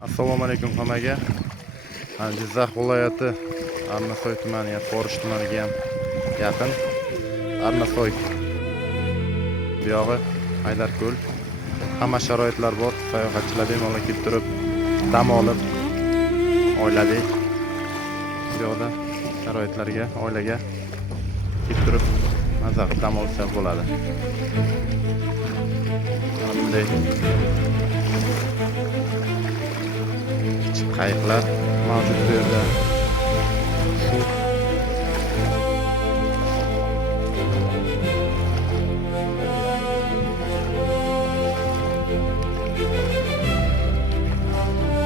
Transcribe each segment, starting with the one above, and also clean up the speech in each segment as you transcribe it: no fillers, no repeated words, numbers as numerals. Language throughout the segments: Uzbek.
Assalomu alaykum hammaga. Jizzax viloyati Arnasoy tumani, Forish tumaniga ham yaqin. Arnasoy. Bu yog'i Haydarko'l. Hamma sharoitlar bor. Sayohatchilar bemalol kelib turib, dam olib, oilaviy bu yoqda sharoitlarga, oilaga kelib turib, mazza qilib dam olsa bo'ladi. Bunday qayiqlar mavjud bu yerda. Suv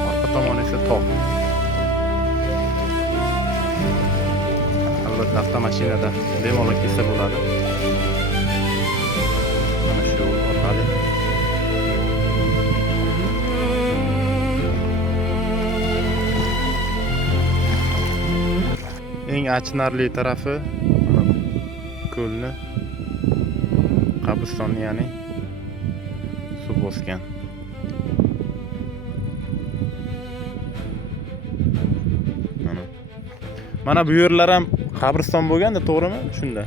orqa tomoni esa tog'. Albatta avtomashinada bemalol kelsa bo'ladi. Mana shu yo'l orqali eng achinarli tarafi ko'lni, qabristonni, ya'ni suv bosgan. Mana bu yerlar ham qabriston bo'lganda, to'g'rimi? Shunda.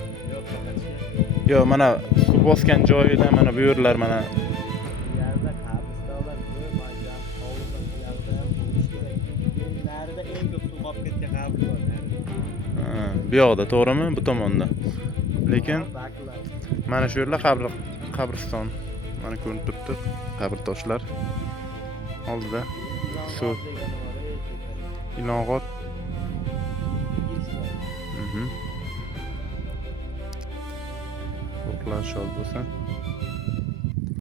Yo'q, mana suv bosgan joyida mana bu yerlar mana yerda qabristonlar ko'p, mana hovuzdan bu yerda ham bo'lishi kerak. Narida eng ko'p suv qolib ketgan qabr bor. Bu yoqda, to'g'rimi? Bu tomonda. Lekin mana shu yerlar qabriston. Mana ko'rinib turibdi, qabr toshlar. Oldida suv. Ilong'ot. Ruhlar shod bo'lsin.